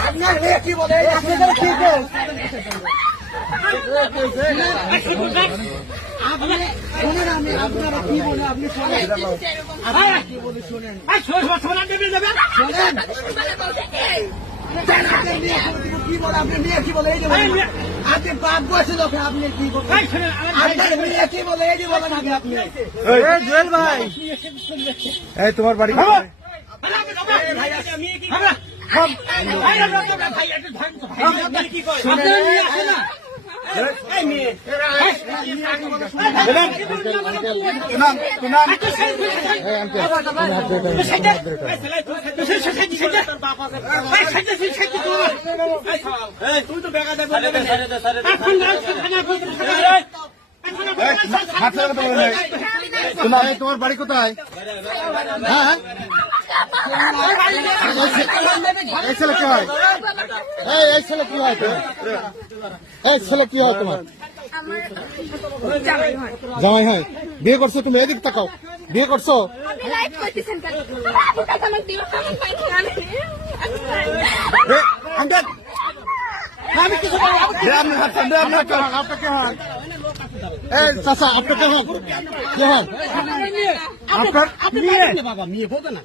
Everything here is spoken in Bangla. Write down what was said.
আপনার মেয়ে কি বলে আপনাদের কি বল আপনারা কি বলে আপনি শোনেন কি বলে শোনেন কি বলে আপনার মেয়ে কি বলে এই যে আপনি বাপ বসে লোক আপনি কি বলেন আপনার মেয়ে কি বলে এই যে বলেন আগে আপনি জুয়েল ভাই এই তোমার বাড়ি তোমার বাড়ি কোথায়? হ্যাঁ এই ছেলে কি হয়? এই ছেলে কি হয়? এই ছেলে কি হয় তোমার? জামাই হয়। বিয়ে করছো তুমি? এদিক তাকাও। বিয়ে করছো? চাচা আপনার কে হন? কে হন আপনার? বাবা মেয়ে বলবে না।